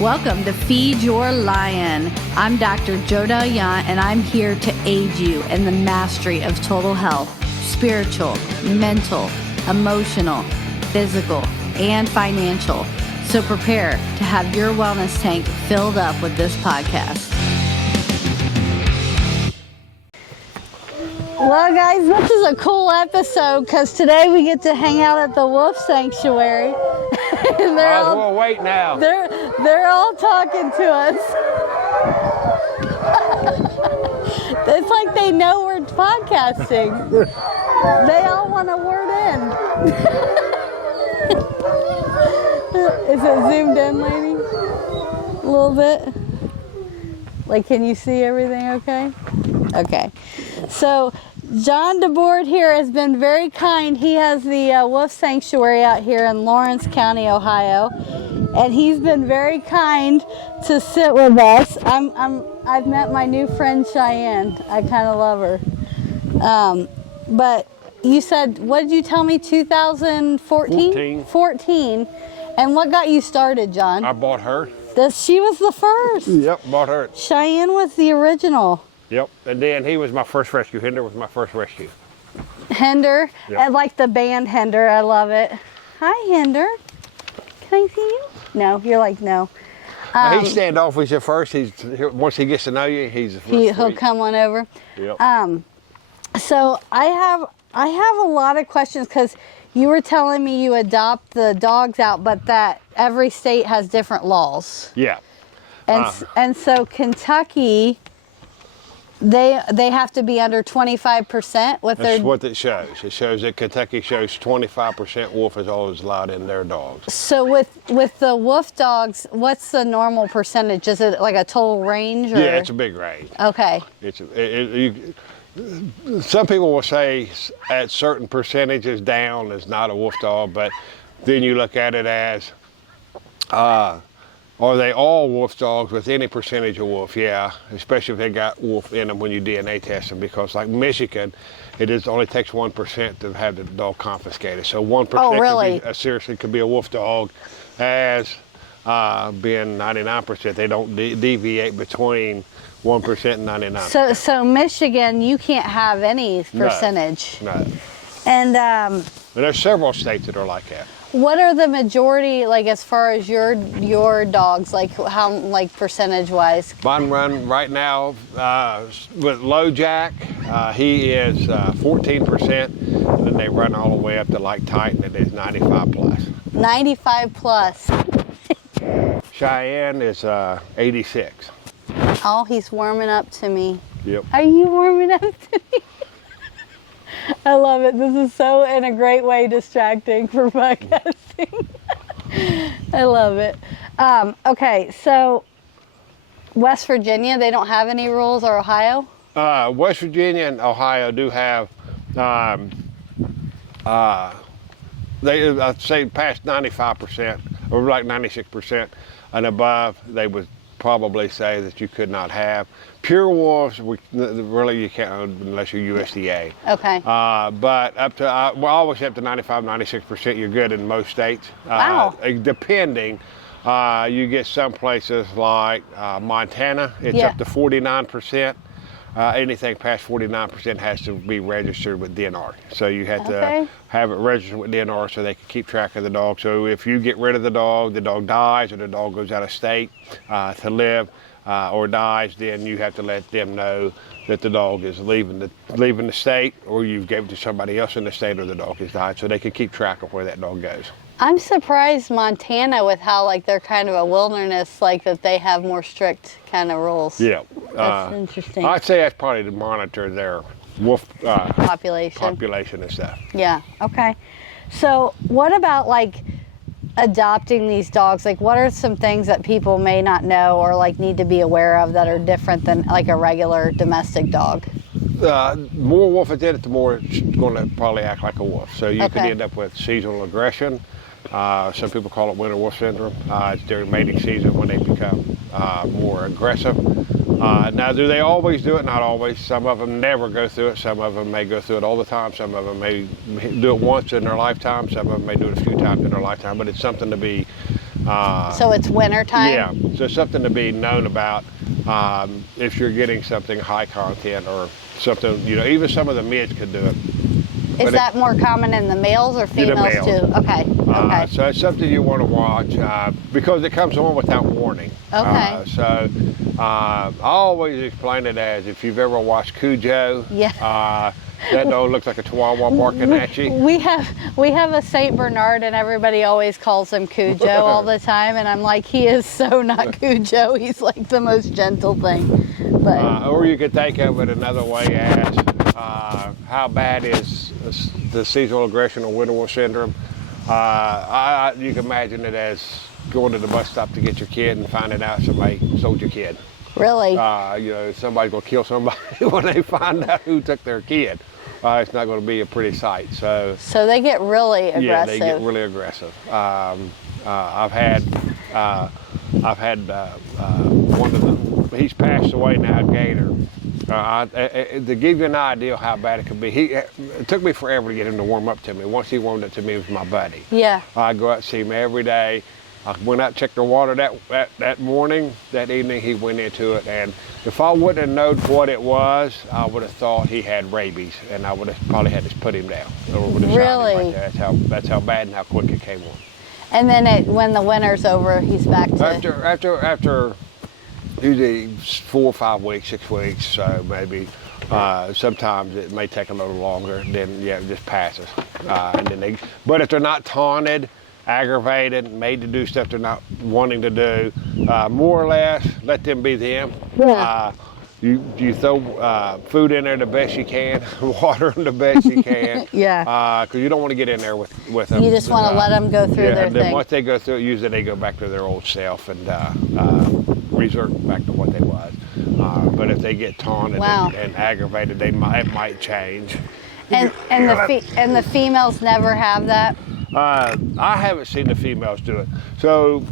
Welcome to Feed Your Lion. I'm Dr. Jodelle Yount, and I'm here to aid you in the mastery of total health, spiritual, mental, emotional, physical, and financial. So prepare to have your wellness tank filled up with this podcast. Well, guys, this is a cool episode because today we get to hang out at the wolf sanctuary. Might as well wait now. They're all talking to us. It's like they know we're podcasting. They all want a word in. Is it zoomed in, lady? A little bit? Like, can you see everything okay? Okay. So, John DeBoard here has been very kind. He has the wolf sanctuary out here in Lawrence County, Ohio, and he's been very kind to sit with us. I've met my new friend Cheyenne. I kind of love her. But you said, what did you tell me? 2014? 14. And what got you started, John? I bought her. She was the first. Yep, bought her. Cheyenne was the original. Yep, and then he was my first rescue. Hinder was my first rescue. Hinder, yep. I like the band Hinder. I love it. Hi, Hinder. Can I see you? No, you're like, no. He's standoffish at first. Once he gets to know you, he'll come on over. Yep. So I have a lot of questions because you were telling me you adopt the dogs out, but that every state has different laws. Yeah. And so Kentucky, they have to be under 25% with their... That's what it shows. It shows that Kentucky shows 25% wolf is always allowed in their dogs. So with the wolf dogs, what's the normal percentage? Is it like a total range? Or? Yeah, it's a big range. Okay. Some people will say at certain percentages down is not a wolf dog, but then you look at it as, are they all wolf dogs with any percentage of wolf? Yeah, especially if they got wolf in them when you DNA test them, because like Michigan, only takes 1% to have the dog confiscated. So 1% really? Seriously could be a wolf dog, as being 99%. They don't deviate between 1% and 99%. So Michigan, you can't have any percentage. No. And there's several states that are like that. What are the majority, like as far as your dogs, like how, like percentage wise? Mine run right now with Low Jack, he is 14%, and then they run all the way up to like Titan, it is 95 plus. 95 plus. Cheyenne is 86. Oh, he's warming up to me. Yep. Are you warming up to me? I love it. This is so, in a great way, distracting for podcasting. I love it. Okay, so West Virginia, they don't have any rules, or Ohio? West Virginia and Ohio do have, I'd say past 95%, or like 96% and above, they would probably say that you could not have. Pure wolves, really you can't unless you're USDA. Okay. But up to, always up to 95, 96%, you're good in most states. Wow. Depending, you get some places like Montana, it's up to 49%. Anything past 49% has to be registered with DNR. So you have to have it registered with DNR so they can keep track of the dog. So if you get rid of the dog dies, or the dog goes out of state to live or dies, then you have to let them know that the dog is leaving the state, or you gave it to somebody else in the state, or the dog has died, so they can keep track of where that dog goes. I'm surprised Montana, with how like they're kind of a wilderness, like that they have more strict kind of rules. Yeah. That's interesting. I'd say that's probably to monitor their wolf population and stuff. Yeah, okay. So what about like adopting these dogs? Like what are some things that people may not know or like need to be aware of that are different than like a regular domestic dog? More wolf is in it, the more it's going to probably act like a wolf. So you can end up with seasonal aggression. Some people call it winter wolf syndrome. It's during mating season when they become more aggressive. Now, do they always do it? Not always. Some of them never go through it. Some of them may go through it all the time. Some of them may do it once in their lifetime. Some of them may do it a few times in their lifetime. But it's something to be So it's winter time? Yeah, so something to be known about if you're getting something high content or something, you know, even some of the mids could do it. Is that more common in the males or females too? Okay, okay. So it's something you want to watch because it comes on without warning. Okay. I always explain it as if you've ever watched Cujo. Yeah. That dog looks like a chihuahua barking at you. We have a Saint Bernard, and everybody always calls him Cujo all the time, and I'm like, he is so not Cujo. He's like the most gentle thing. But or you could think of it another way as how bad is the seasonal aggression or winter war syndrome. You can imagine it as going to the bus stop to get your kid and finding out somebody sold your kid. Really? You know, somebody's gonna kill somebody when they find out who took their kid. It's not going to be a pretty sight. So they get really aggressive. Yeah, they get really aggressive. I've had one of them. He's passed away now, Gator. To give you an idea how bad it could be, it took me forever to get him to warm up to me. Once he warmed up to me, it was my buddy. Yeah. I go out and see him every day. I went out and checked the water that morning. That evening he went into it, and if I wouldn't have known what it was, I would have thought he had rabies, and I would have probably had to put him down. Or would have shot him right there. That's how bad and how quick it came on. And then when the winter's over, he's back to... After usually 4 or 5 weeks, 6 weeks, so maybe. Sometimes it may take a little longer. Then yeah, it just passes. But if they're not taunted, aggravated, made to do stuff they're not wanting to do, more or less, let them be them. Yeah. You throw food in there the best you can, water them the best you can. Yeah. Because you don't want to get in there with them. You just want to let them go through their and then thing. once they go through it, usually they go back to their old self and revert back to what they was. But if they get taunted and aggravated, it might change. And the females never have that? I haven't seen the females do it. So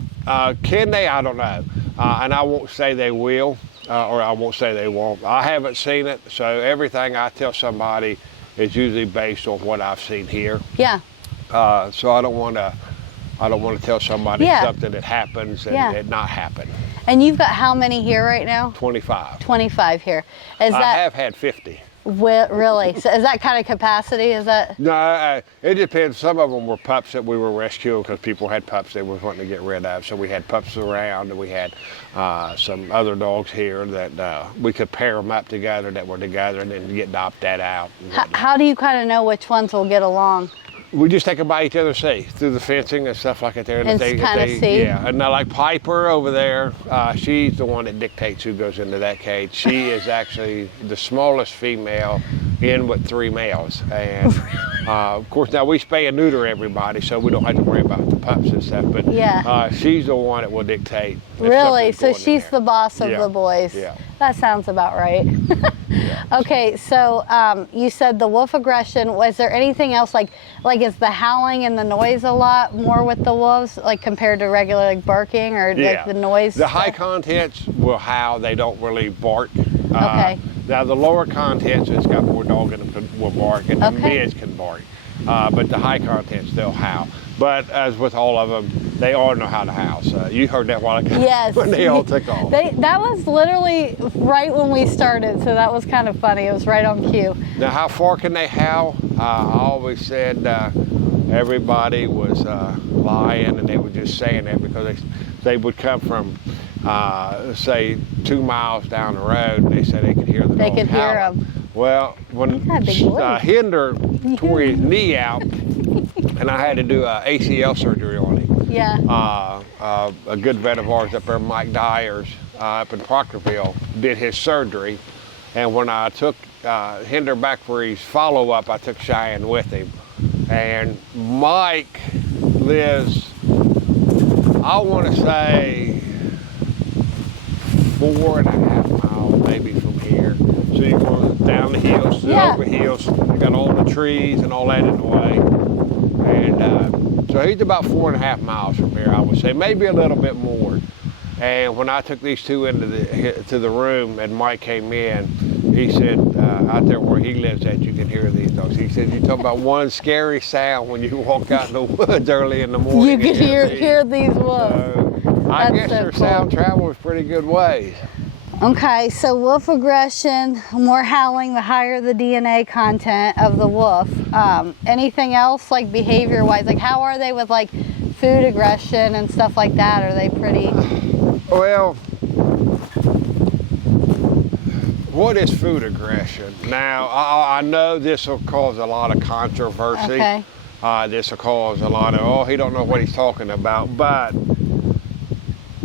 can they? I don't know. And I won't say they will, or I won't say they won't. I haven't seen it, so everything I tell somebody is usually based on what I've seen here. Yeah. So I don't want to tell somebody something that happens and it not happen. And you've got how many here right now? 25. 25 here. I have had 50. Really? So is that kind of capacity? Is that? No, it depends. Some of them were pups that we were rescuing because people had pups they were wanting to get rid of. So we had pups around, and we had some other dogs here that we could pair them up together that were together and then get adopted out. How do you kind of know which ones will get along? We just take them by each other's seat through the fencing and stuff like that there. And kind of see? Yeah, and now like Piper over there, she's the one that dictates who goes into that cage. She is actually the smallest female in with 3 males. And of course now we spay and neuter everybody, so we don't have to worry about the pups and stuff. But she's the one that will dictate. Really? So she's the boss of the boys? Yeah. That sounds about right. Okay, so you said the wolf aggression. Was there anything else like is the howling and the noise a lot more with the wolves, like compared to regular like barking or like the noise? The high contents will howl. They don't really bark. Okay. Now the lower contents, it's got more dog in them, will bark, and the mids can bark. But the high contents, they'll howl. But as with all of them, they all know how to howl. So you heard that while ago. Yes. When they all took off. That was literally right when we started, so that was kind of funny. It was right on cue. Now, how far can they howl? I always said everybody was lying, and they were just saying that because they would come from, say, 2 miles down the road, and they said they could hear the dog could hear them. Well, when Hinder tore his knee out, and I had to do a ACL surgery on him. Yeah. A good vet of ours up there, Mike Dyers, up in Proctorville, did his surgery. And when I took Hinder back for his follow-up, I took Cheyenne with him. And Mike lives, I want to say, 4.5 miles maybe from here. So you're going down the hills, over hills. You got all the trees and all that in the way. And so he's about 4.5 miles from here, I would say, maybe a little bit more. And when I took these two into the room and Mike came in, he said, out there where he lives at, you can hear these dogs. He said, you talk about one scary sound when you walk out in the woods early in the morning. You could hear these wolves. I guess their sound travels pretty good ways. Okay, so wolf aggression, more howling, the higher the DNA content of the wolf. Anything else, like behavior-wise? Like, how are they with, like, food aggression and stuff like that? Are they pretty... Well, what is food aggression? Now, I know this will cause a lot of controversy. Okay. This will cause a lot of, oh, he don't know what he's talking about. But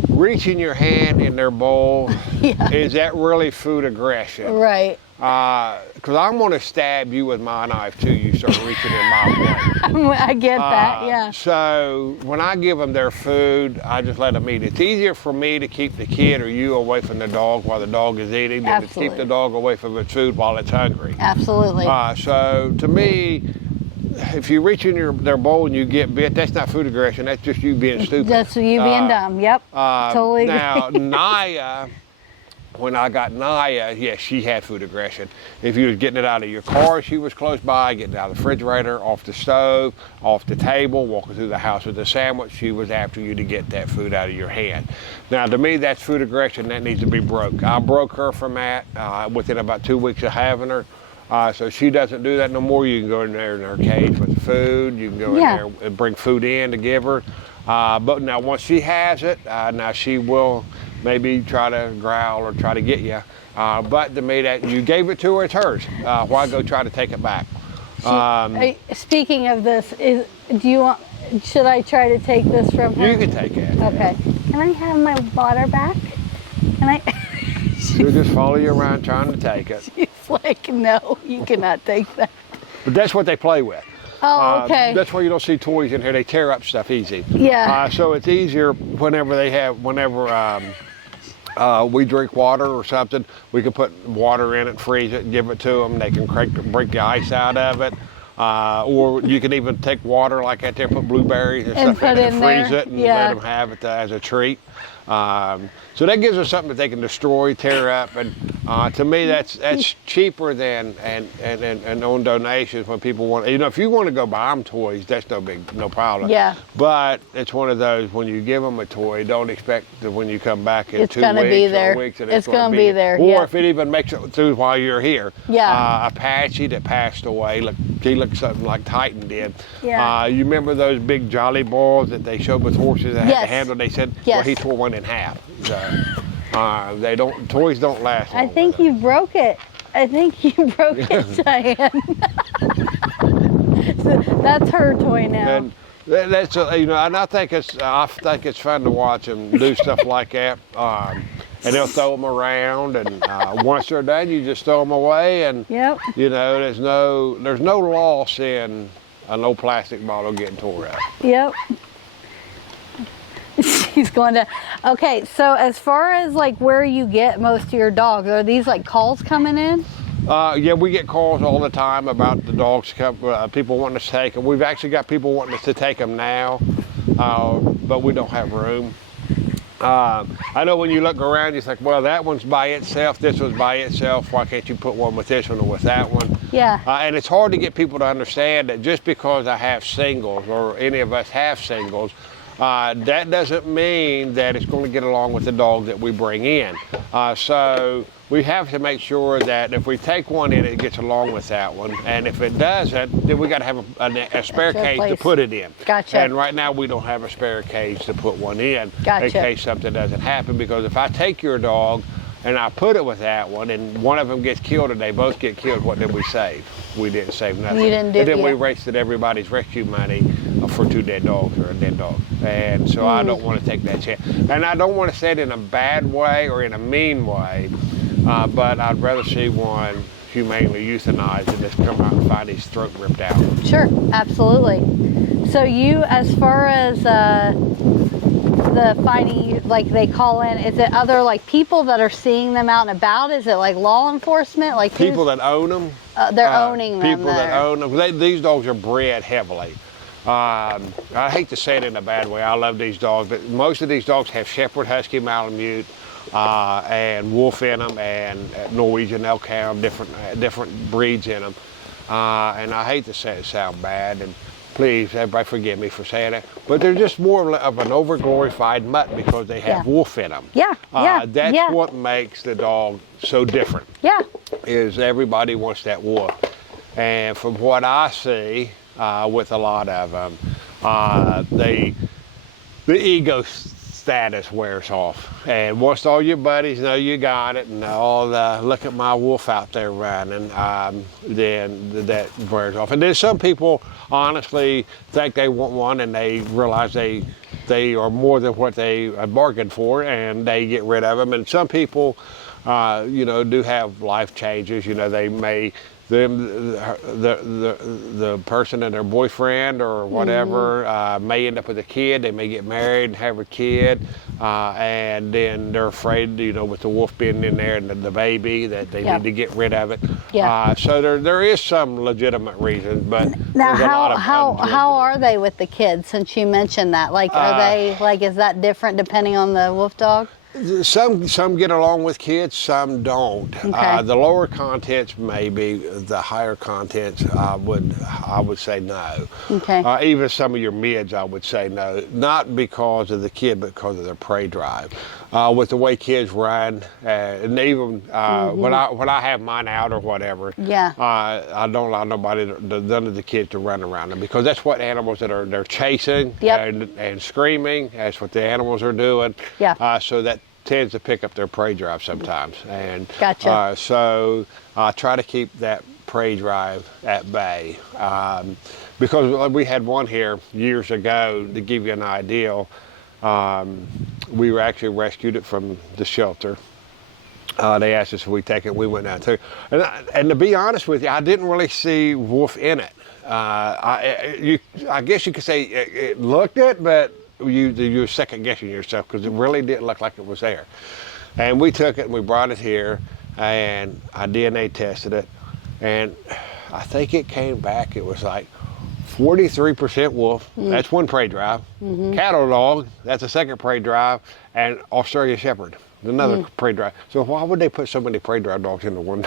reaching your hand in their bowl, is that really food aggression? Right. Because I'm going to stab you with my knife too. You start reaching in my plate. I get that, yeah. So when I give them their food, I just let them eat. It's easier for me to keep the kid or you away from the dog while the dog is eating than to keep the dog away from its food while it's hungry. Absolutely. So to me, if you reach in their bowl and you get bit, that's not food aggression. That's just you being stupid. That's you being dumb. Yep. Totally agree. Now, Naya, when I got Naya, yes, she had food aggression. If you was getting it out of your car, she was close by, getting it out of the refrigerator, off the stove, off the table, walking through the house with a sandwich, she was after you to get that food out of your hand. Now, to me, that's food aggression. That needs to be broke. I broke her from that within about 2 weeks of having her. So she doesn't do that no more. You can go in there in her cage with the food. You can go in there and bring food in to give her. But now once she has it, now she will maybe try to growl or try to get you. But to me, that you gave it to her, it's hers. Why go try to take it back? Speaking of this, should I try to take this from her? You can take it. Okay. Can I have my water back? Can I? She'll just follow you around trying to take it. She's like, no, you cannot take that. But that's what they play with. Oh, okay. That's why you don't see toys in here. They tear up stuff easy. Yeah. So it's easier whenever we drink water or something, we can put water in it, freeze it, and give it to them. They can break the ice out of it. Or you can even take water like that there, put blueberries and stuff in it, and freeze it and let them have it as a treat. So that gives us something that they can destroy, tear up, and to me that's cheaper than and on donations when people want. If you want to go buy them toys, that's no problem. Yeah. But it's one of those when you give them a toy, don't expect that when you come back in it's 2 weeks or a week that it's going to be there. Or if it even makes it through while you're here. Yeah. Apache that passed away, he looked something like Titan did. Yeah. You remember those big jolly balls that they showed with horses that had the handle? They said, well, he tore one in half. So toys don't last long. I think you broke it. I think you broke it, Diane. So that's her toy now. And that's and I think it's fun to watch them do stuff like that. And they'll throw them around, and once they're done, you just throw them away. And there's no loss in an old plastic bottle getting tore up. Yep. She's going to. Okay, so as far as like where you get most of your dogs, are these like calls coming in? Yeah, we get calls all the time about the dogs. People wanting us to take them. We've actually got people wanting us to take them now, but we don't have room. I know when you look around, you think, well, that one's by itself, this one's by itself. Why can't you put one with this one or with that one? Yeah. And it's hard to get people to understand that just because I have singles or any of us have singles, that doesn't mean that it's going to get along with the dog that we bring in. So we have to make sure that if we take one in, it gets along with that one. And if it doesn't, then we got to have a spare cage to put it in. Gotcha. And right now we don't have a spare cage to put one in in case something doesn't happen. Because if I take your dog and I put it with that one and one of them gets killed and they both get killed, what did we save? We didn't save nothing. You didn't do and then we wasted everybody's rescue money for 2 dead dogs or a dead dog. And so I don't want to take that chance. And I don't want to say it in a bad way or in a mean way, but I'd rather see one humanely euthanized than just come out and find his throat ripped out. Sure, absolutely. So you, as far as the finding, like they call in, is it other like people that are seeing them out and about? Is it like law enforcement? Like people that own them? They're owning them. People that own them. These dogs are bred heavily. I hate to say it in a bad way. I love these dogs, but most of these dogs have Shepherd, Husky, Malamute, and Wolf in them, and Norwegian Elk Hound, different breeds in them. And I hate to say it sound bad, and please, everybody forgive me for saying it, but they're just more of an over-glorified mutt because they have wolf in them. That's what makes the dog so different. Is everybody wants that wolf. And from what I see with a lot of them, the ego status wears off. And once all your buddies know you got it, and all the look at my wolf out there running, then that wears off. And then some people honestly think they want one, and they realize they are more than what they bargained for, and they get rid of them. And some people, do have life changes. They may the person and their boyfriend or whatever may end up with a kid. They may get married and have a kid, and then they're afraid, with the wolf being in there and the baby, that they need to get rid of it. So there is some legitimate reasons, but now how are they with the kids? Since you mentioned that, are they is that different depending on the wolf dog? Some get along with kids, some don't. Okay. The lower contents, maybe. The higher contents, I would say no. Okay. Even some of your mids, I would say no. Not because of the kid, but because of their prey drive. With the way kids run, and even when I have mine out or whatever, I don't allow none of the kids to run around them, because that's what animals they're chasing and screaming. That's what the animals are doing. So that tends to pick up their prey drive sometimes. And gotcha. So I try to keep that prey drive at bay, because we had one here years ago. To give you an idea, we were actually rescued it from the shelter. They asked us if we take it. We went down too, and to be honest with you, I didn't really see wolf in it. I guess you could say it looked it, but you were second guessing yourself, because it really didn't look like it was there. And we took it and we brought it here, and I DNA tested it, and I think it came back. It was like 43% wolf. That's one prey drive. Cattle dog, that's a second prey drive, and Australian Shepherd, another prey drive. So why would they put so many prey drive dogs into one?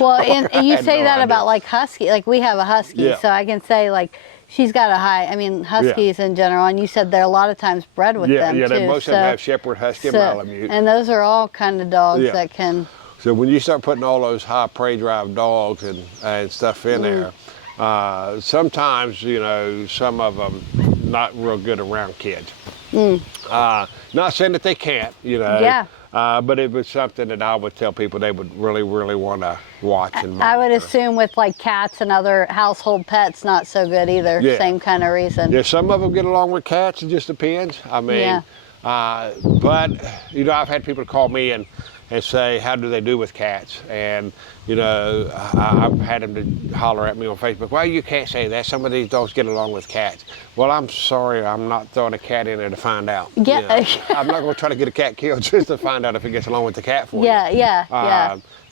Well, and you say that about husky. We have a husky, so I can say she's got a high. I mean, huskies in general, and you said they're a lot of times bred with them too. Yeah, most of them have Shepherd, Husky, and Malamute. And those are all kind of dogs that can. So when you start putting all those high prey drive dogs and stuff in there, sometimes some of them not real good around kids. Not saying that they can't, but it was something that I would tell people they would really, really want to watch and monitor. I would assume with cats and other household pets, not so good either. Same kind of reason. Yeah, some of them get along with cats. It just depends. I mean, but I've had people call me and say, how do they do with cats? And I've had them to holler at me on Facebook, well, you can't say that. Some of these dogs get along with cats. Well, I'm sorry, I'm not throwing a cat in there to find out. I'm not going to try to get a cat killed just to find out if it gets along with the cat for you.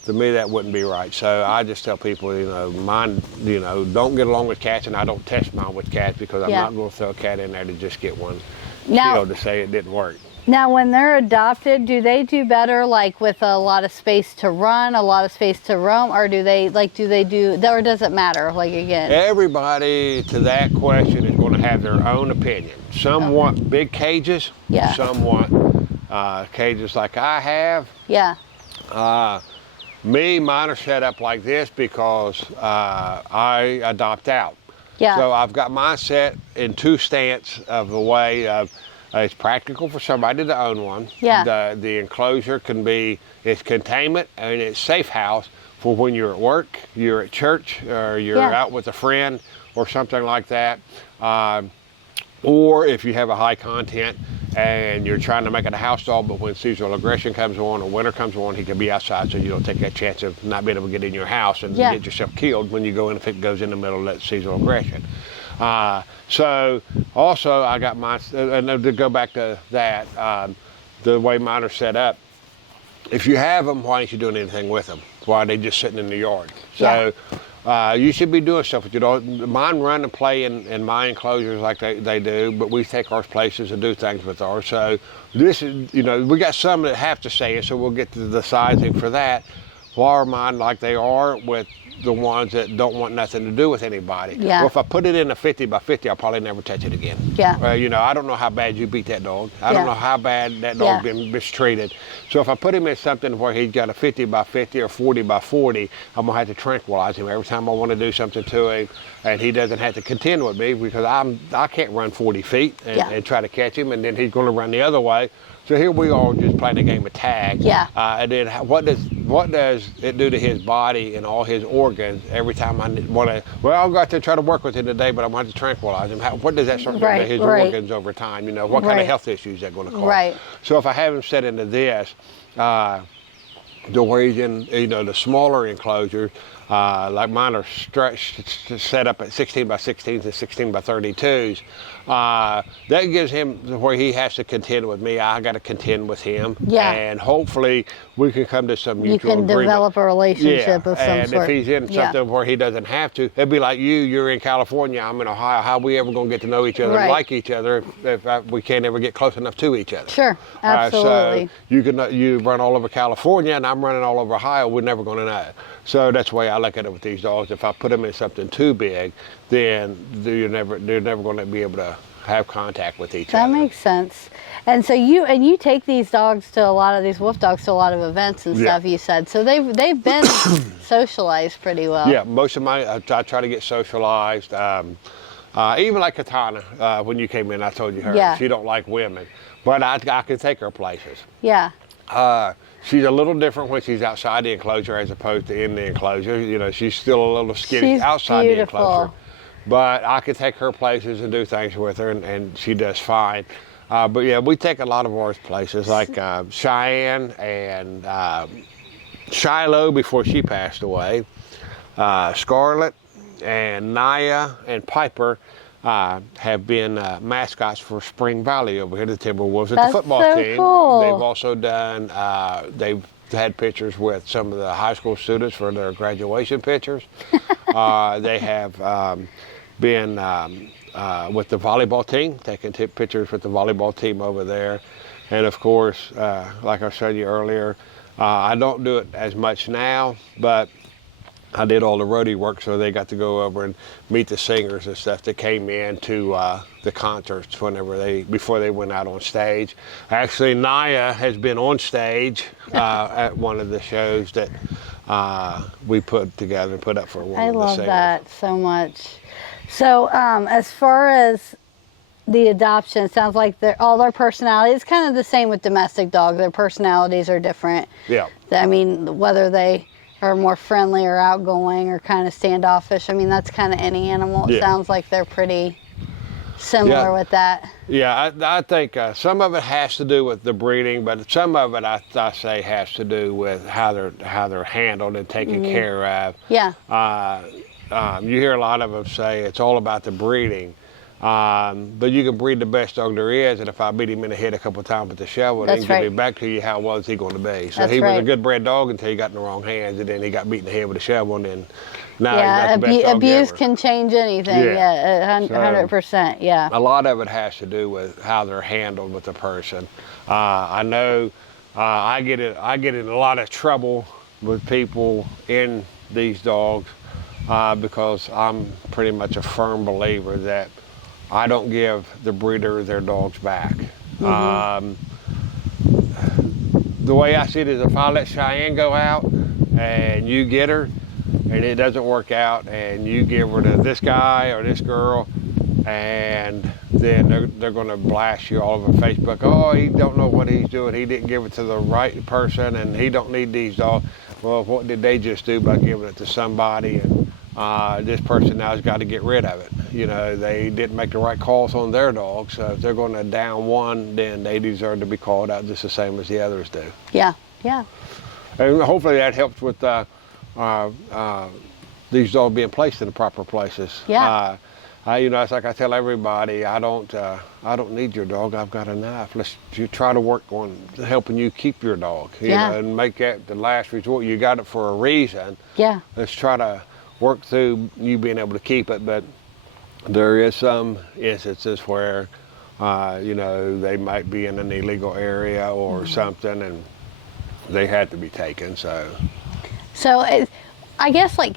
To me, that wouldn't be right. So I just tell people, mine, don't get along with cats, and I don't test mine with cats, because I'm not going to throw a cat in there to just get one killed to say it didn't work. Now, when they're adopted, do they do better, with a lot of space to run, a lot of space to roam, or do they do, or does it matter, again? Everybody to that question is going to have their own opinion. Some want big cages. Some want cages like I have. Mine are set up like this because I adopt out. So I've got mine set in two stance of the way of, it's practical for somebody to own one. The enclosure can be, it's containment and it's safe house for when you're at work, you're at church, or you're out with a friend or something like that. Or if you have a high content and you're trying to make it a house dog, but when seasonal aggression comes on or winter comes on, he can be outside, so you don't take that chance of not being able to get in your house and get yourself killed when you go in, if it goes in the middle of that seasonal aggression. So also I got mine, and to go back to that, the way mine are set up, if you have them, why aren't you doing anything with them? Why are they just sitting in the yard? So You should be doing stuff with your dog. Mine run and play in my enclosures like they do, but we take ours places and do things with ours. So this is, we got some that have to stay in, so we'll get to the sizing for that. Wire mine like they are with the ones that don't want nothing to do with anybody. Yeah. Well, if I put it in a 50 by 50, I'll probably never touch it again. Yeah. I don't know how bad you beat that dog. I don't know how bad that dog been mistreated. So if I put him in something where he's got a 50 by 50 or 40 by 40, I'm gonna have to tranquilize him every time I want to do something to him, and he doesn't have to contend with me because I can't run 40 feet and try to catch him, and then he's gonna run the other way. So here we are just playing a game of tag. Yeah. And then what does it do to his body and all his organs every time I want to? Well, I've got to try to work with him today, but I'm going to tranquilize him. What does that start doing to his organs over time? What kind of health issues that going to cause? Right. So if I have him set into this, the where he's in, the smaller enclosures, like mine are set up at 16 by 16s and 16 by 32s. That gives him where he has to contend with me. I got to contend with him. Yeah. And hopefully we can come to some mutual agreement. You can develop a relationship of some and sort. if he's in something where he doesn't have to, it'd be like you're in California, I'm in Ohio. How are we ever going to get to know each other and like each other if we can't ever get close enough to each other? Sure, absolutely. So you run all over California and I'm running all over Ohio, we're never going to know. So that's the way I look at it with these dogs. If I put them in something too big, then they're never going to be able to have contact with each other. That makes sense. And so you take these dogs to a lot of these wolf dogs to a lot of events and stuff. You said so they've been socialized pretty well. Yeah, most of my I try to get socialized. Even like Katana, when you came in, I told you her she don't like women, but I can take her places. Yeah. She's a little different when she's outside the enclosure as opposed to in the enclosure. She's still a little skinny outside the enclosure. But I can take her places and do things with her, and she does fine. But yeah, we take a lot of ours places, like Cheyenne and Shiloh before she passed away. Scarlett and Naya and Piper have been mascots for Spring Valley over here, the Timberwolves at the football team. Cool. They've also done, they've had pictures with some of the high school students for their graduation pictures. They have been with the volleyball team, taking pictures with the volleyball team over there. And of course, like I showed you earlier, I don't do it as much now, but I did all the roadie work, so they got to go over and meet the singers and stuff that came in to the concerts before they went out on stage. Actually, Naya has been on stage at one of the shows that we put together and put up for one of the singers. I love that so much. So as far as the adoption, it sounds like all their personalities, it's kind of the same with domestic dogs. Their personalities are different. Yeah. I mean, whether they are more friendly or outgoing or kind of standoffish. I mean, that's kind of any animal. It sounds like they're pretty similar with that. Yeah, I think some of it has to do with the breeding, but some of it I say has to do with how they're handled and taken care of. Yeah. You hear a lot of them say it's all about the breeding. But you can breed the best dog there is, and if I beat him in the head a couple of times with the shovel, then give him back to you, how was he going to be? So he was a good bred dog until he got in the wrong hands, and then he got beat in the head with a shovel, and then now he's not the best dog abuse ever. can change anything. Yeah, 100%. Yeah. A lot of it has to do with how they're handled with the person. I know I get in a lot of trouble with people in these dogs because I'm pretty much a firm believer that I don't give the breeder their dogs back. The way I see it is if I let Cheyenne go out and you get her and it doesn't work out and you give her to this guy or this girl, and then they're going to blast you all over Facebook. Oh, he don't know what he's doing. He didn't give it to the right person and he don't need these dogs. Well, what did they just do by giving it to somebody? And this person now has got to get rid of it. They didn't make the right calls on their dog, so if they're going to down one, then they deserve to be called out just the same as the others do. Yeah, yeah. And hopefully that helps with these dogs being placed in the proper places. Yeah. It's like I tell everybody, I don't need your dog. I've got enough. Let's try to work on helping you keep your dog. You know, and make that the last resort. You got it for a reason. Yeah. Let's try to work through you being able to keep it, but there is some instances where, you know, they might be in an illegal area or something, and they had to be taken. So I guess like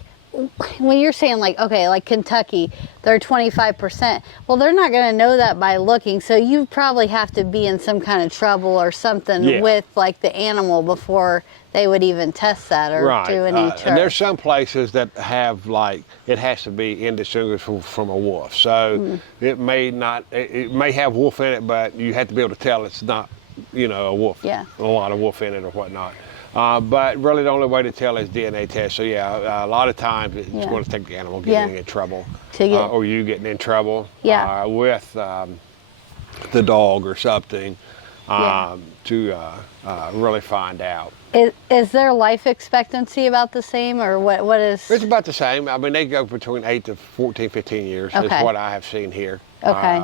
when you're saying like, okay, like Kentucky, they're 25%. Well, they're not going to know that by looking. So you probably have to be in some kind of trouble or something with like the animal before they would even test that or do any test. And there's some places that have like, it has to be indistinguishable from a wolf. So it may not, it may have wolf in it, but you have to be able to tell it's not, you know, a wolf, a lot of wolf in it or whatnot. But really the only way to tell is DNA test. So yeah, a lot of times it's going to take the animal getting in trouble or you getting in trouble with the dog or something to really find out. Is their life expectancy about the same, or what is? It's about the same. I mean, they go between 8 to 14, 15 years is what I have seen here. Okay.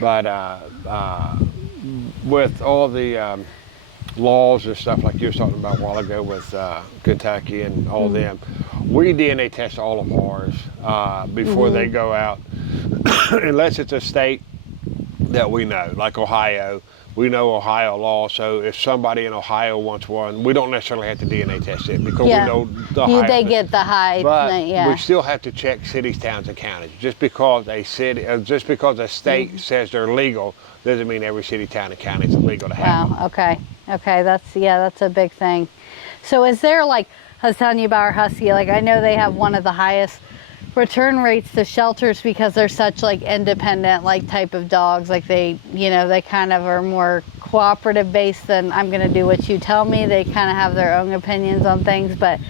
But with all the laws and stuff like you were talking about a while ago with Kentucky and all them, we DNA test all of ours before they go out, unless it's a state that we know, like Ohio. We know Ohio law, so if somebody in Ohio wants one, we don't necessarily have to DNA test it because we know the Ohio. They get the high, but we still have to check cities, towns, and counties. Just because a city, just because a state says they're legal, doesn't mean every city, town, and county is illegal to have them. Okay, that's a big thing. So is there, like I was telling you about our husky, like I know they have one of the highest return rates to shelters because they're such like independent like type of dogs. Like they, you know, they kind of are more cooperative based than I'm going to do what you tell me. They kind of have their own opinions on things. But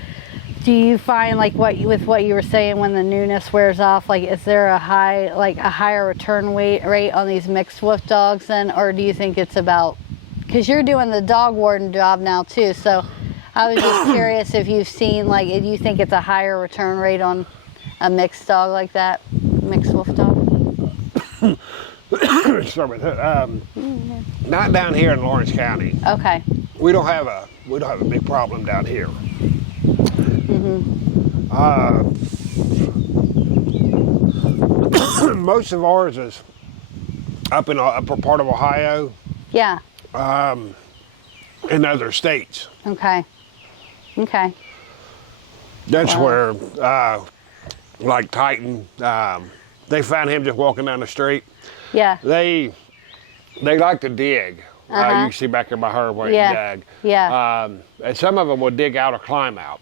do you find like with what you were saying, when the newness wears off, like is there a higher return rate on these mixed wolf dogs then, or do you think it's about, because you're doing the dog warden job now too, so I was just curious if you've seen, like, if you think it's a higher return rate on a mixed dog like that, mixed wolf dog? Sorry about that. Not down here in Lawrence County. Okay. We don't have a big problem down here. Most of ours is up in the upper part of Ohio. Yeah. In other states. Okay. That's where, like Titan, they found him just walking down the street. Yeah. They like to dig. You can see back there by her where he dug. Yeah. And some of them will dig out or climb out.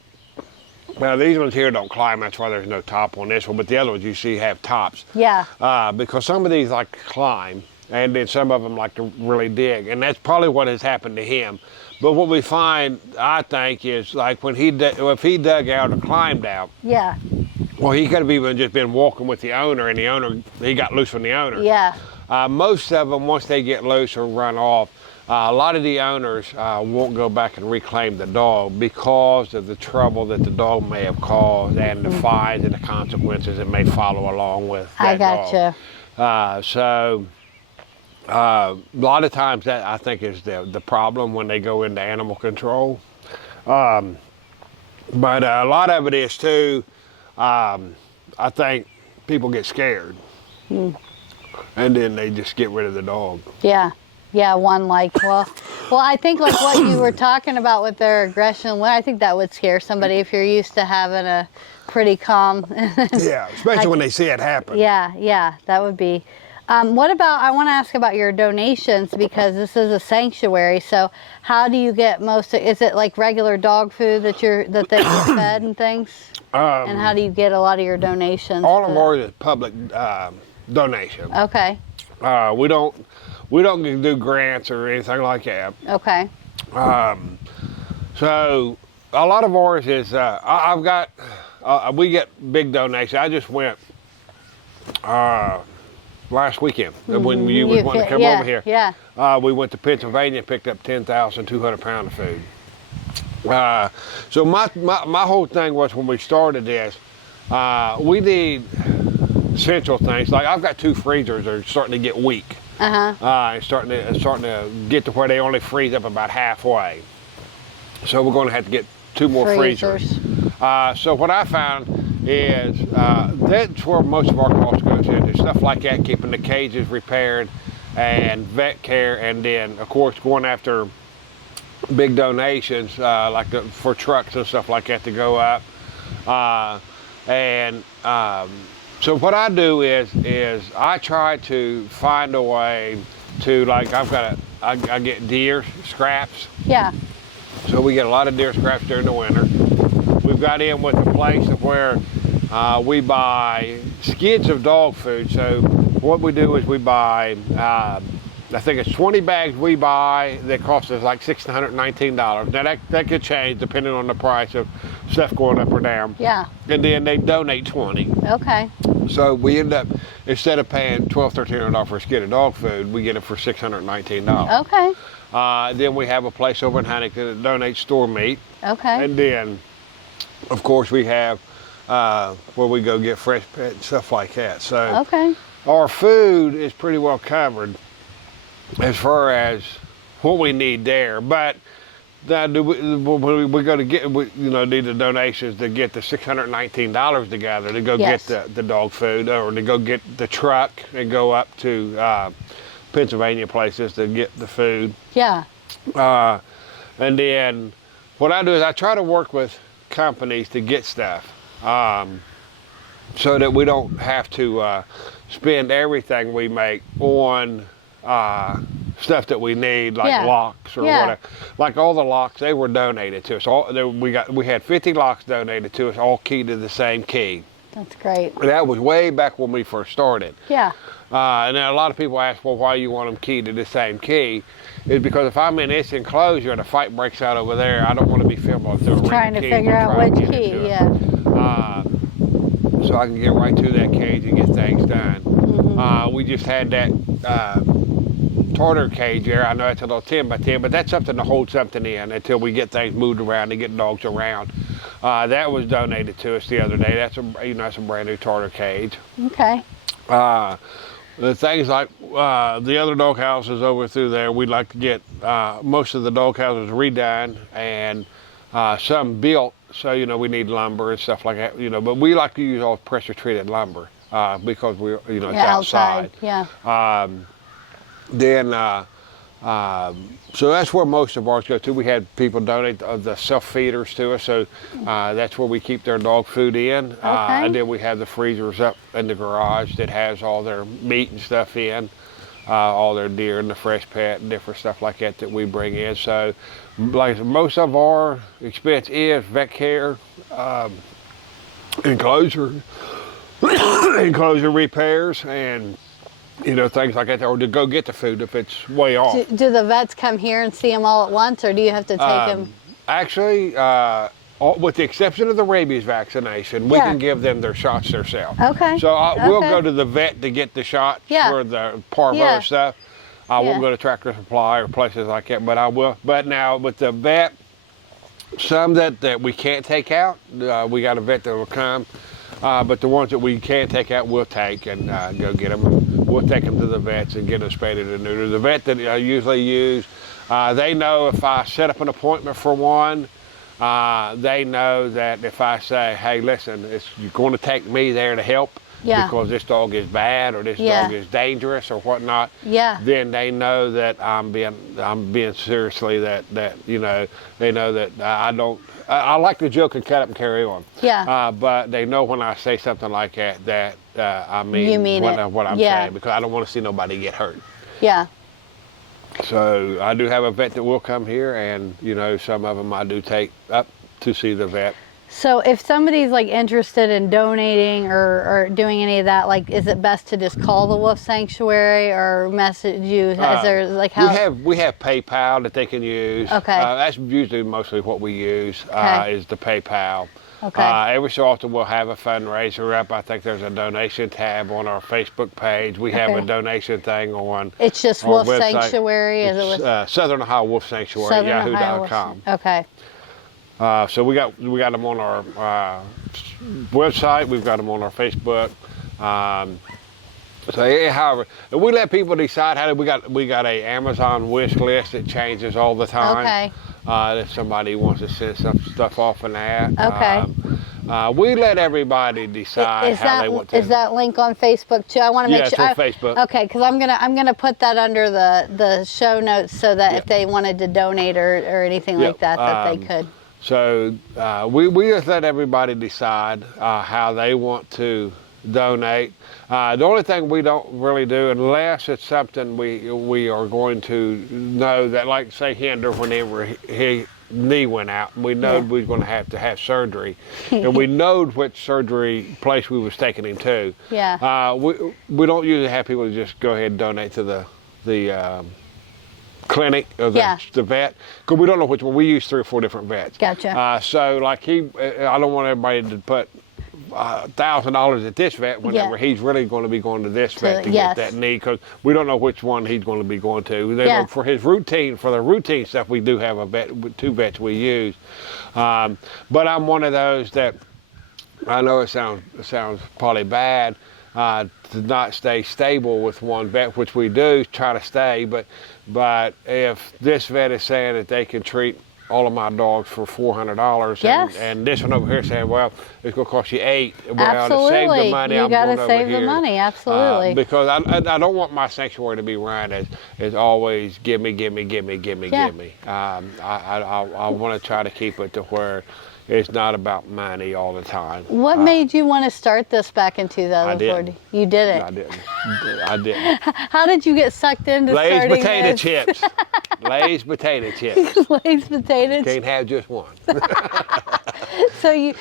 Well, these ones here don't climb. That's why there's no top on this one. But the other ones you see have tops. Yeah. Because some of these like to climb, and then some of them like to really dig. And that's probably what has happened to him. But what we find, I think, is like when if he dug out or climbed out. Yeah. Well, he could have even just been walking with the owner, and the owner, he got loose from the owner. Yeah. Most of them, once they get loose or run off, a lot of the owners won't go back and reclaim the dog because of the trouble that the dog may have caused and the fines and the consequences that may follow along with that gotcha. dog. So a lot of times that, I think, is the problem when they go into animal control. But a lot of it is too, I think people get scared and then they just get rid of the dog. Yeah, one like, well, I think like what you were talking about with their aggression, well, I think that would scare somebody if you're used to having a pretty calm. Yeah, especially when they see it happen. Yeah, that would be. What about, I want to ask about your donations, because this is a sanctuary, so how do you get is it like regular dog food that they get fed and things? And how do you get a lot of your donations? All of ours is public donation. Okay. We don't do grants or anything like that. Okay. So a lot of ours is I've got we get big donations. I just went last weekend when you was wanting to come over here. Yeah. We went to Pennsylvania and picked up 10,200 pounds of food. So my whole thing was, when we started this, we need essential things. Like I've got 2 freezers that are starting to get weak. It's starting to get to where they only freeze up about halfway. So we're going to have to get 2 more freezers. So what I found is that's where most of our costs goes into. Stuff like that, keeping the cages repaired and vet care, and then of course going after big donations like for trucks and stuff like that to go up. So what I do is I try to find a way to, like, I get deer scraps. Yeah. So we get a lot of deer scraps during the winter. We've got in with a place of where we buy skids of dog food. So what we do is we buy, I think it's 20 bags we buy that cost us like $619. Now that could change depending on the price of stuff going up or down. Yeah. And then they donate 20. Okay. So we end up, instead of paying $1,200, $1,300 for a skid of dog food, we get it for $619. Okay. Then we have a place over in Huntington that donates store meat. Okay. And then, of course, we have where we go get fresh pet and stuff like that. So Okay. our food is pretty well covered as far as what we need there. But we go to get, need the donations to get the $619 together to go Yes. get the dog food, or to go get the truck and go up to Pennsylvania places to get the food. Yeah. And then what I do is I try to work with companies to get stuff so that we don't have to spend everything we make on stuff that we need, like Yeah. locks or Yeah. whatever. Like all the locks, they were donated to us. We had 50 locks donated to us, all keyed to the same key. That's great. And that was way back when we first started. Yeah. And then a lot of people ask, well, why you want them keyed to the same key? Is because if I'm in this enclosure and a fight breaks out over there, I don't want to be fumbling through a ring Trying of to keys figure and out try to which get key. into it. Yeah. So I can get right to that cage and get things done. Mm-hmm. We just had that tartar cage there. I know it's a little 10 by 10, but that's something to hold something in until we get things moved around and get dogs around. That was donated to us the other day. That's a brand new tartar cage. Okay. The things like the other dog houses over through there, we'd like to get most of the dog houses redone and some built. So, we need lumber and stuff like that, but we like to use all pressure treated lumber because it's outside. Yeah. So that's where most of ours go to. We had people donate the self feeders to us, so that's where we keep their dog food in. And then we have the freezers up in the garage that has all their meat and stuff in, all their deer and the fresh pet and different stuff like that we bring in. So, like most of our expense is vet care, enclosure repairs, and things like that, or to go get the food if it's way off. Do the vets come here and see them all at once, or do you have to take them? Actually, with the exception of the rabies vaccination, we can give them their shots themselves. Okay. So we'll go to the vet to get the shots for the parvo stuff. I won't go to Tractor Supply or places like that, but I will. But now with the vet, some that we can't take out, we got a vet that will come. But the ones that we can't take out, we'll take and go get them. We'll take them to the vets and get them spaded and neutered. The vet that I usually use, they know if I set up an appointment for one, they know that if I say, hey, listen, you're going to take me there to help because this dog is bad or this dog is dangerous or whatnot, then they know that I'm being seriously, that they know that I don't. I like to joke and cut up and carry on. Yeah. But they know when I say something like that, I mean, what I'm saying, because I don't want to see nobody get hurt. Yeah. So I do have a vet that will come here, and some of them I do take up to see the vet. So if somebody's like interested in donating or doing any of that, like, is it best to just call the Wolf Sanctuary or message you? Is there like how we have PayPal that they can use. Okay. That's usually mostly what we use is the PayPal. Okay. Every so often we'll have a fundraiser up. I think there's a donation tab on our Facebook page. We have a donation thing on. It's just our Wolf website. Sanctuary. Is it Southern Ohio Wolf Sanctuary, yahoo.com. Okay. So we got them on our website. We've got them on our Facebook. However, we let people decide how to. We got a Amazon wish list that changes all the time. Okay. If somebody wants to send some stuff off in that. Okay. We let everybody decide how they want to. Is that link on Facebook too? I want to make sure. Yeah, it's on Facebook. Okay, because I'm gonna put that under the show notes so that if they wanted to donate or anything like that, that they could. So we just let everybody decide how they want to donate. The only thing we don't really do, unless it's something we are going to know that, like say Hinder, whenever his knee went out, we know we were going to have surgery, and we knowed which surgery place we was taking him to. Yeah. We don't usually have people just go ahead and donate to the clinic or the vet, because we don't know which one. We use 3 or 4 different vets. Gotcha. So like I don't want everybody to put $1,000 at this vet whenever he's really going to be going to this vet to get that knee, because we don't know which one he's going to be going to. For his routine, for the routine stuff, we do have 2 vets we use. But I'm one of those that, I know it sounds probably bad to not stay stable with one vet, which we do try to stay. But if this vet is saying that they can treat all of my dogs for $400, and this one over here saying, well, it's going to cost you $8. Well, absolutely. to save the money, you got to save the money, absolutely. Because I don't want my sanctuary to be run as always give me. I want to try to keep it to where it's not about money all the time. What made you want to start this back in 2004? You did it. I didn't. I didn't. How did you get sucked into Lay's starting potato this? chips. Lay's potato chips. Lay's potato chips. Can't have just one. So you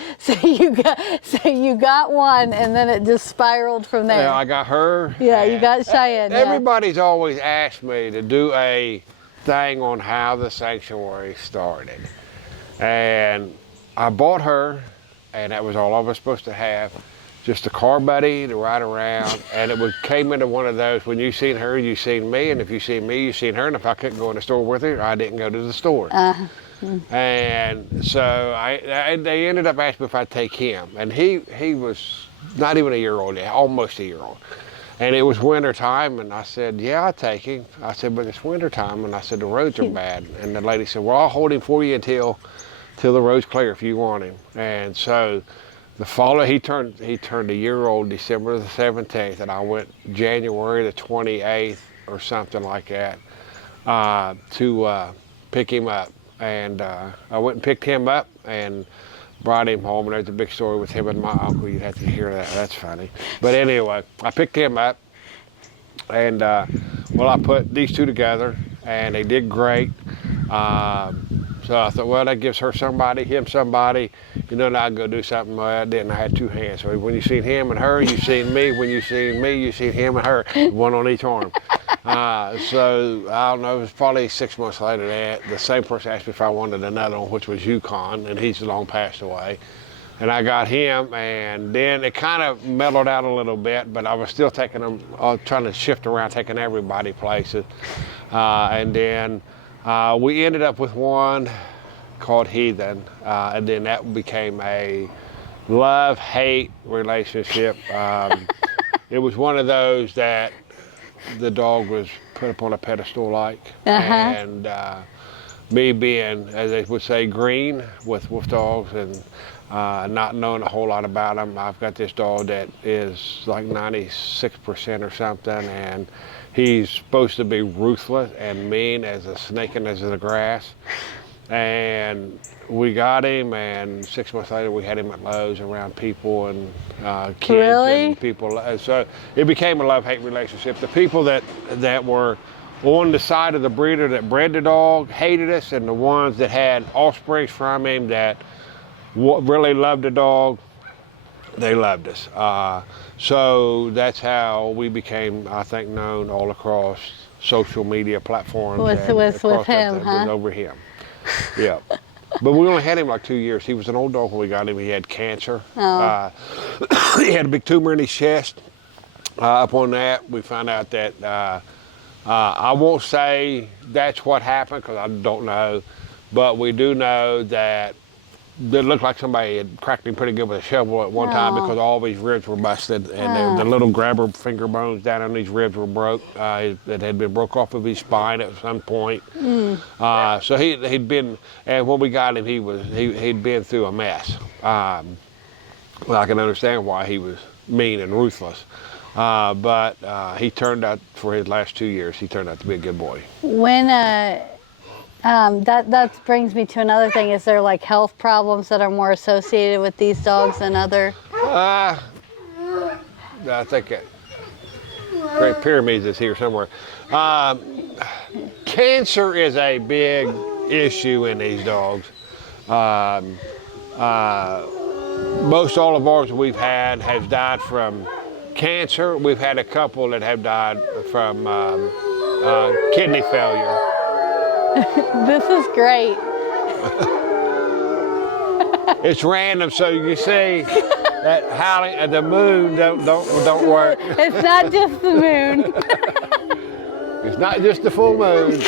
got one, and then it just spiraled from there. Yeah, I got her. Yeah, you got Cheyenne. Everybody's always asked me to do a thing on how the sanctuary started, and I bought her, and that was all I was supposed to have. Just a car buddy to ride around, and it came into one of those, when you seen her, you seen me, and if you seen me, you seen her, and if I couldn't go in the store with her, I didn't go to the store. And so they ended up asking me if I'd take him, and he was not even a year old yet, almost a year old. And it was winter time, and I said, yeah, I'll take him. I said, but it's winter time, and I said, the roads are bad. And the lady said, well, I'll hold him for you until the road's clear if you want him. And so the fall, he turned a year old December the 17th, and I went January the 28th or something like that to pick him up. And I went and picked him up and brought him home, and there's a big story with him and my uncle. You'd have to hear that. That's funny. But anyway, I picked him up, and I put these 2 together, and they did great. So I thought, well, that gives her somebody, him somebody, now I can go do something. Well, I didn't. I had 2 hands. So when you seen him and her, you seen me. When you seen me, you seen him and her, one on each arm. So I don't know, it was probably 6 months later that the same person asked me if I wanted another one, which was Yukon, and he's long passed away. And I got him, and then it kind of mellowed out a little bit, but I was still taking them, trying to shift around, taking everybody places. And then we ended up with one called Heathen, and then that became a love-hate relationship. It was one of those that the dog was put up on a pedestal like, and me being, as they would say, green with dogs, and not knowing a whole lot about them. I've got this dog that is like 96% or something, and he's supposed to be ruthless and mean as a snake and as the grass. And we got him, and 6 months later we had him at Lowe's around people and kids and people. So it became a love-hate relationship. The people that were on the side of the breeder that bred the dog hated us, and the ones that had offsprings from him that really loved the dog, they loved us. So that's how we became, I think, known all across social media platforms. With him, huh? Over him. Yeah. But we only had him like 2 years. He was an old dog when we got him. He had cancer. He had a big tumor in his chest. Upon that, we found out that, I won't say that's what happened, because I don't know, but we do know that it looked like somebody had cracked him pretty good with a shovel at one time, because all these ribs were busted, and the little grabber finger bones down on these ribs were broke. It had been broke off of his spine at some point. So he'd been, and when we got him, he'd been through a mess. Well, I can understand why he was mean and ruthless. But he turned out, for his last 2 years, he turned out to be a good boy. When that brings me to another thing. Is there like health problems that are more associated with these dogs than other? I think Great Pyramids is here somewhere. Cancer is a big issue in these dogs. Most all of ours we've had has died from cancer. We've had a couple that have died from kidney failure. This is great. It's random, so you can see that howling, the moon don't work. It's not just the moon. It's not just the full moon.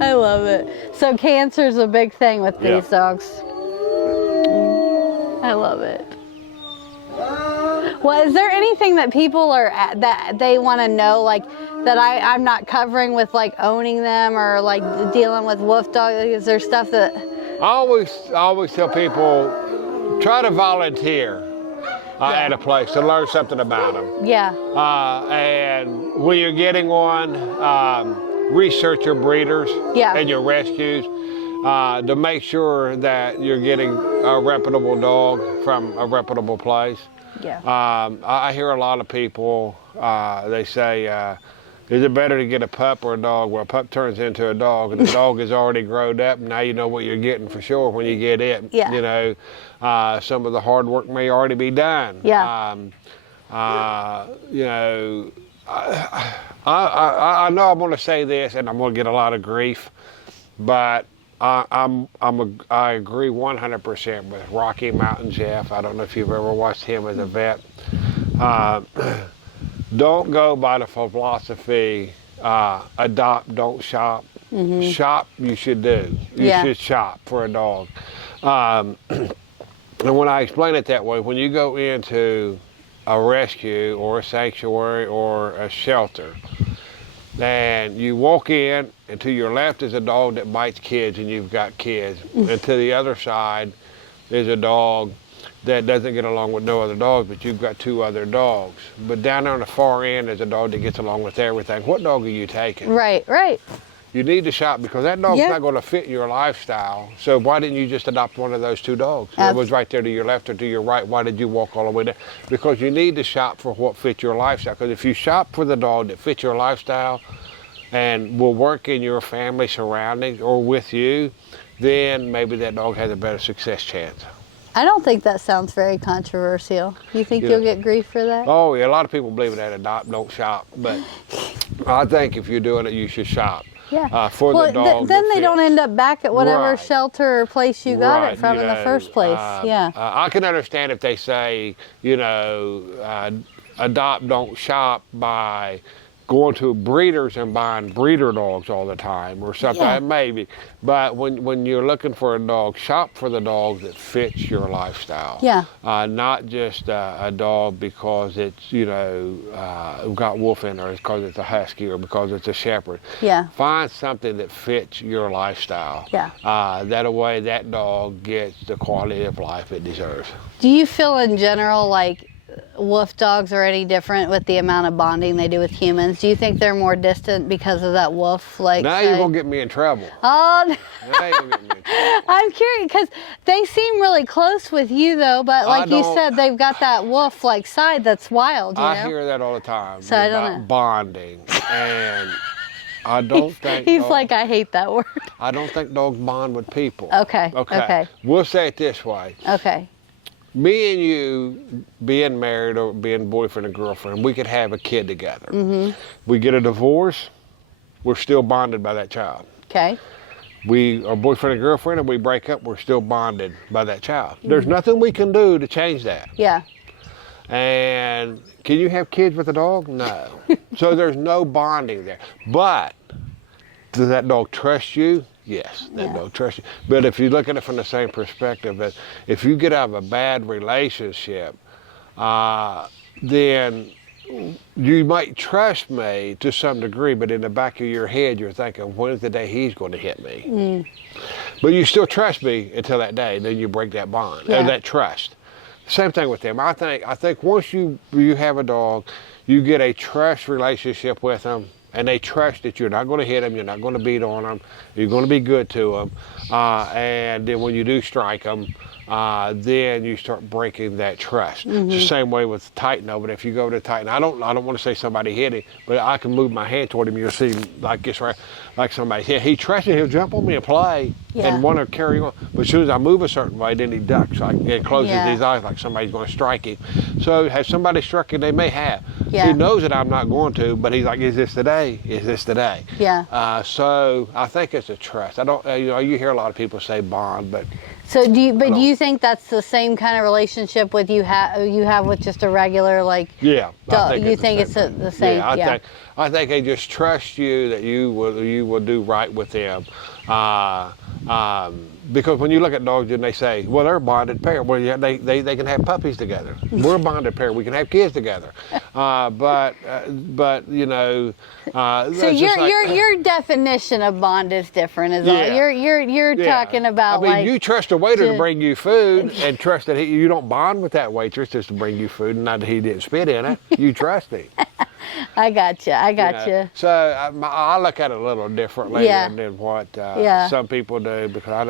I love it. So cancer's a big thing with these dogs. I love it. Well, is there anything that people that they want to know, like that I'm not covering with like owning them or like dealing with wolf dogs? Is there stuff that I always tell people, try to volunteer at a place to learn something about them. Yeah. And when you're getting one, research your breeders and your rescues to make sure that you're getting a reputable dog from a reputable place. Yeah. I hear a lot of people, they say, is it better to get a pup or a dog? Well, a pup turns into a dog, and the dog is already grown up, and now you know what you're getting for sure when you get it. Yeah. You know, some of the hard work may already be done. Yeah. You know, I know I'm going to say this, and I'm going to get a lot of grief, but I agree 100% with Rocky Mountain Jeff. I don't know if you've ever watched him as a vet. Don't go by the philosophy, adopt, don't shop. Mm-hmm. Shop, you should do. You should shop for a dog. And when I explain it that way, when you go into a rescue or a sanctuary or a shelter, and you walk in, and to your left is a dog that bites kids, and you've got kids. And to the other side is a dog that doesn't get along with no other dogs, but you've got 2 other dogs. But down on the far end is a dog that gets along with everything. What dog are you taking? Right. You need to shop because that dog's not going to fit your lifestyle. So why didn't you just adopt one of those 2 dogs? It was right there to your left or to your right. Why did you walk all the way there? Because you need to shop for what fits your lifestyle. Because if you shop for the dog that fits your lifestyle and will work in your family surroundings or with you, then maybe that dog has a better success chance. I don't think that sounds very controversial. You think you'll get grief for that? Oh, yeah, a lot of people believe in that, adopt, don't shop. But I think if you're doing it, you should shop. Yeah. For the dog. Then they don't end up back at whatever shelter or place you got it from in the first place. I can understand if they say, you know, adopt, don't shop by going to breeders and buying breeder dogs all the time or something, maybe. But when you're looking for a dog, shop for the dog that fits your lifestyle. Yeah. Not just a dog because it's, you know, got wolf in her, because it's a husky or because it's a shepherd. Yeah. Find something that fits your lifestyle. Yeah. That way that dog gets the quality of life it deserves. Do you feel in general like wolf dogs are any different with the amount of bonding they do with humans? Do you think they're more distant because of that wolf like Now you're going to get me in trouble. Oh, Now you're going to get me in trouble. I'm curious because they seem really close with you though, but like you said, they've got that wolf like side that's wild, you know? I hear that all the time so I don't about know. bonding, and I don't think he's like, I hate that word. I don't think dogs bond with people. Okay. We'll say it this way. Okay. Me and you being married or being boyfriend and girlfriend, we could have a kid together. Mm-hmm. We get a divorce, we're still bonded by that child. Okay. We are boyfriend and girlfriend and we break up, we're still bonded by that child. Mm-hmm. There's nothing we can do to change that. Yeah. And can you have kids with a dog? No. So there's no bonding there. But does that dog trust you? Yes, that dog trusts you. But if you look at it from the same perspective, that if you get out of a bad relationship, then you might trust me to some degree, but in the back of your head, you're thinking, when's the day he's going to hit me? But you still trust me until that day, then you break that bond, or that trust. Same thing with them. I think once you have a dog, you get a trust relationship with them, and they trust that you're not going to hit them, you're not going to beat on them, you're going to be good to them, and then when you do strike them, then you start breaking that trust. It's the same way with Titan over there. If you go to Titan, I don't want to say somebody hit him, but I can move my hand toward him. You'll see like this, right, like somebody hit. He trusts me. He'll jump on me and play and want to carry on. But as soon as I move a certain way, then he ducks and closes his eyes like somebody's going to strike him. So has somebody struck him? They may have. He knows that I'm not going to, but he's like, is this today? Is this today? So I think it's a trust. I don't, you hear a lot of people say bond, but. So do you think that's the same kind of relationship with you have with just a regular dog? You think it's the same? I think they just trust you that you will do right with them. Because when you look at dogs and they say, well, they're a bonded pair. Well, yeah, they can have puppies together. We're a bonded pair. We can have kids together. But you know. So your definition of bond is different, is all. You're talking about you trust a waiter to bring you food and trust that you don't bond with that waitress just to bring you food and not that he didn't spit in it. You trust him. I got you. So I look at it a little differently than what some people do, because I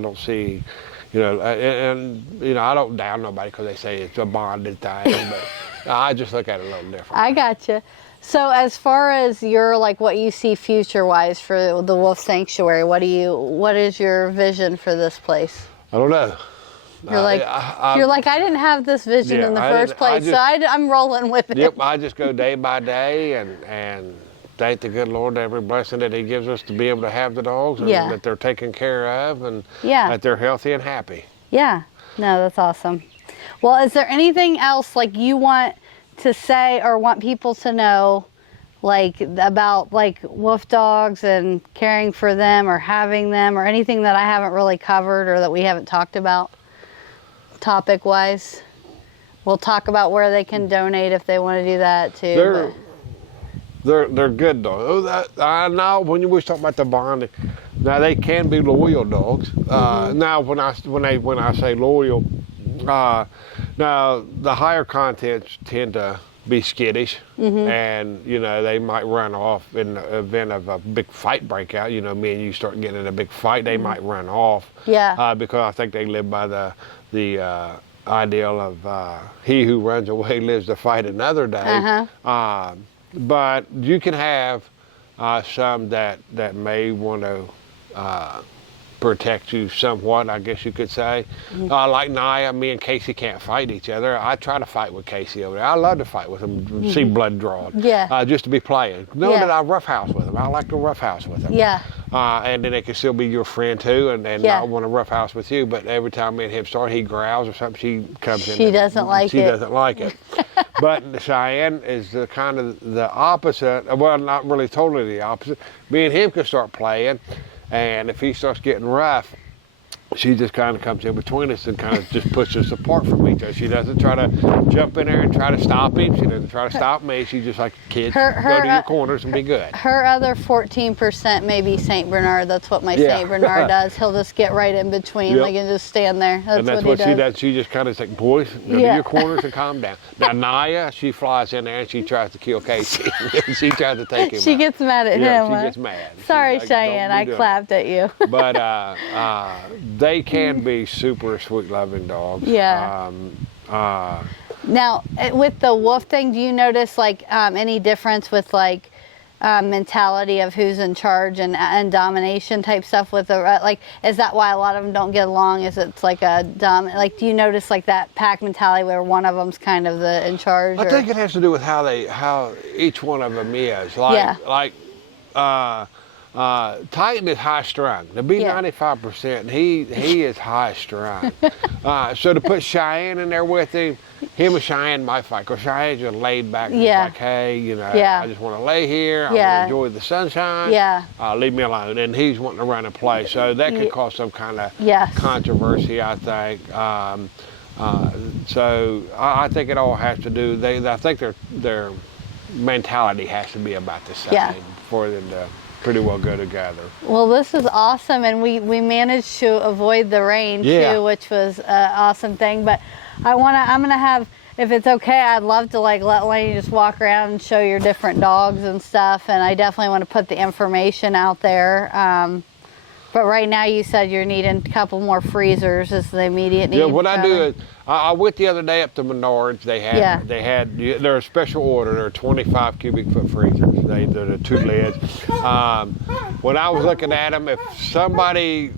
don't see, and I don't down nobody because they say it's a bonded thing, but I just look at it a little different. I got you. So as far as what you see future-wise for the Wolf Sanctuary, what is your vision for this place? I don't know. You're like, I didn't have this vision in the first place, so I'm rolling with it. Yep, I just go day by day and thank the good Lord every blessing that He gives us to be able to have the dogs and that they're taken care of and that they're healthy and happy. Yeah. No, that's awesome. Well, is there anything else you want to say or want people to know about wolf dogs and caring for them or having them, or anything that I haven't really covered or that we haven't talked about? Topic wise, we'll talk about where they can donate if they want to do that too. They're good dogs. I know when you was talking about the bonding, now they can be loyal dogs. Now when I say loyal, now the higher contents tend to be skittish, and they might run off in the event of a big fight breakout. Me and you start getting in a big fight, they might run off. Because I think they live by the ideal of he who runs away lives to fight another day. But you can have some that may want to protect you somewhat, I guess you could say. Like Naya, me and Casey can't fight each other. I try to fight with Casey over there. I love to fight with him, see blood drawn. Just to be playing. Know that I roughhouse with him. I like to roughhouse with him. And then they can still be your friend too, and not want to roughhouse with you. But every time me and him start, he growls or something. She comes in. She doesn't like it. But Cheyenne is the kind of the opposite. Well, not really totally the opposite. Me and him can start playing. And if he starts getting rough, she just kind of comes in between us and kind of just pushes us apart from each other. She doesn't try to jump in there and try to stop him. She doesn't try to stop me. She's just like, kids, go to your corners and be good. Her other 14% may be St. Bernard. That's what my St. Bernard does. He'll just get right in between, and just stand there. That's what she does. She just kind of like, boys, go to your corners and calm down. Now, Naya, she flies in there and she tries to kill Casey. She tries to take him She out. gets mad at him. She gets mad. Sorry, Cheyenne, I clapped at you. But they can be super sweet, loving dogs. Now, with the wolf thing, do you notice any difference with mentality of who's in charge and domination type stuff with the is that why a lot of them don't get along? Is it's do you notice that pack mentality where one of them's kind of in charge? I think it has to do with how each one of them is. Titan is high strung. To be 95%, he is high strung. So to put Cheyenne in there with him and Cheyenne might fight. Because Cheyenne's just laid back and like, hey, I just want to lay here. I want to enjoy the sunshine. Leave me alone. And he's wanting to run and play. So that could cause some kind of controversy, I think. So I think it all has to do. I think their mentality has to be about the same for them to pretty well go together. Well, this is awesome, and we managed to avoid the rain too, which was an awesome thing. But I'm gonna have, if it's okay, I'd love to like let Lainey just walk around and show your different dogs and stuff. And I definitely want to put the information out there. But right now, you said you're needing a couple more freezers. Is the immediate need? Yeah, what I do is I went the other day up to Menards. They're a special order. They're 25 cubic foot freezers. They're the 2 lids. When I was looking at them, if somebody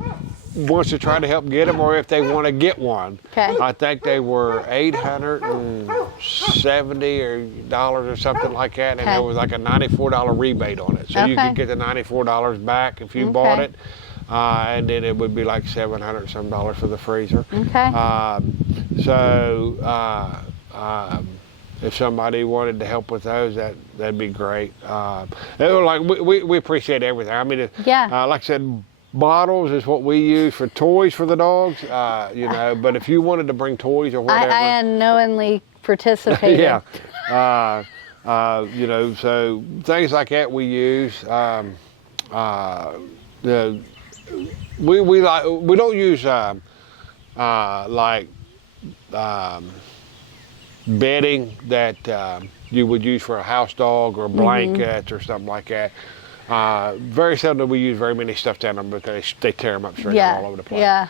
wants to try to help get them, or if they want to get one, I think they were $870 or something like that, and there was like a $94 rebate on it, so you could get the $94 back if you bought it. And then it would be like $700 some for the freezer. If somebody wanted to help with those, that'd be great. Like we appreciate everything. I mean, like I said, bottles is what we use for toys for the dogs. You know, but if you wanted to bring toys or whatever, I unknowingly participated. You know, so things like that we use. We don't use bedding that you would use for a house dog or blankets or something like that. Very seldom we use very many stuffed animals because they tear them up straight all over the place.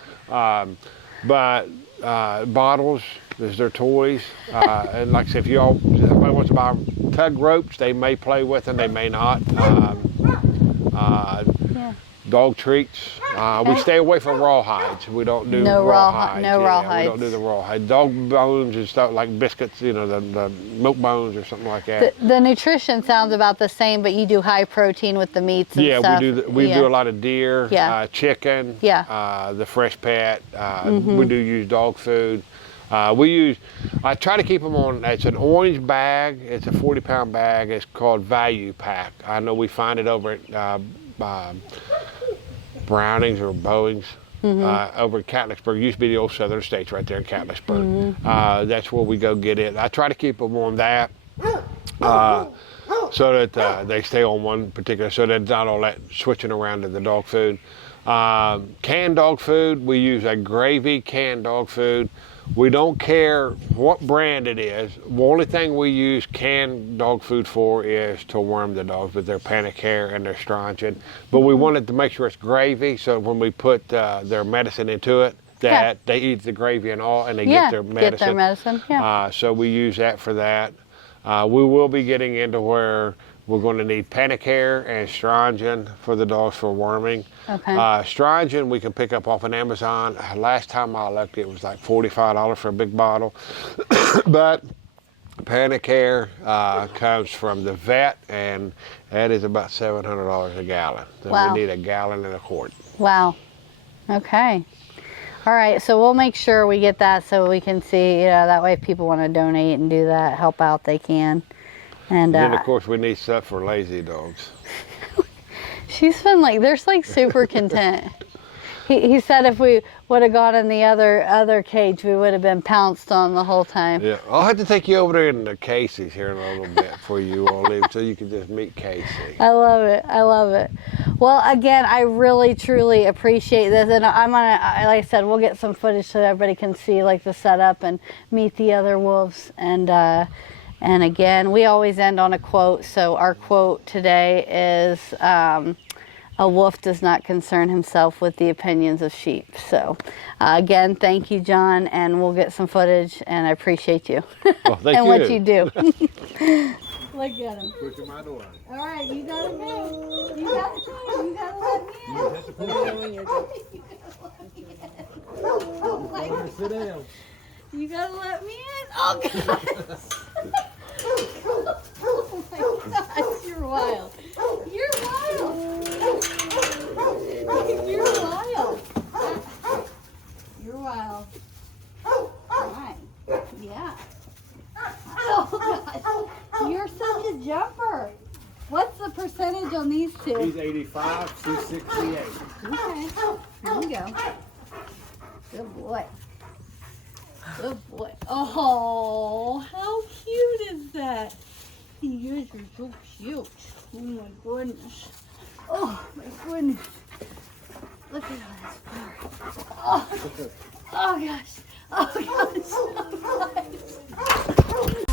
But bottles is their toys, and like I said, if somebody wants to buy tug ropes, they may play with them, they may not. Dog treats. We stay away from rawhides. We don't do rawhides. No rawhides. We don't do the rawhide. Dog bones and stuff like biscuits, you know, the milk bones or something like that. The nutrition sounds about the same, but you do high protein with the meats and stuff. We do a lot of deer, chicken, the fresh pet. We do use dog food. I try to keep them on, it's an orange bag. It's a 40-pound bag. It's called Value Pack. I know we find it over at Brownings or Bowings over in Catlettsburg. It used to be the old Southern States right there in Catlettsburg. That's where we go get it. I try to keep them on that so that they stay on one particular, so that not all that switching around to the dog food. Canned dog food, we use a gravy canned dog food. We don't care what brand it is. The only thing we use canned dog food for is to worm the dogs with their panic hair and their strontium. But we wanted to make sure it's gravy, so when we put their medicine into it, that they eat the gravy and all, and they get their medicine. So we use that for that. We will be getting into where we're going to need panic hair and strontium for the dogs for worming. Strontium we can pick up off on Amazon. Last time I looked, it was like $45 for a big bottle. But panic hair comes from the vet, and that is about $700 a gallon. Then we need a gallon and a quart. Wow. Okay. All right, so we'll make sure we get that so we can see, that way if people want to donate and do that, help out, they can. And then, of course, we need stuff for lazy dogs. She's been they're super content. He said if we would have gone in the other cage, we would have been pounced on the whole time. Yeah, I'll have to take you over there in the Casey's here in a little bit before you all leave, so you can just meet Casey. I love it. I love it. Well, again, I really, truly appreciate this. And I'm going to, like I said, we'll get some footage so everybody can see the setup and meet the other wolves. And again, we always end on a quote. So our quote today is, a wolf does not concern himself with the opinions of sheep. So again, thank you, John, and we'll get some footage, and I appreciate you. Well, thank and you. what you do. Look at him. Push my door. All right, you gotta go. You gotta go. You gotta let me in. You have to put it when you're done. Oh my God. Sit down. You gotta let me in. Oh God. Oh my gosh, you're wild. You're wild. You're wild. You're wild. Fine. Yeah. Oh gosh. You're such a jumper. What's the percentage on these two? He's 85, she's 68. Okay. Here we go. Good boy. Good boy. Oh, how cute is that? You guys are so cute. Oh my goodness. Oh my goodness. Look at all this fur. Oh, oh gosh. Oh gosh. Oh gosh.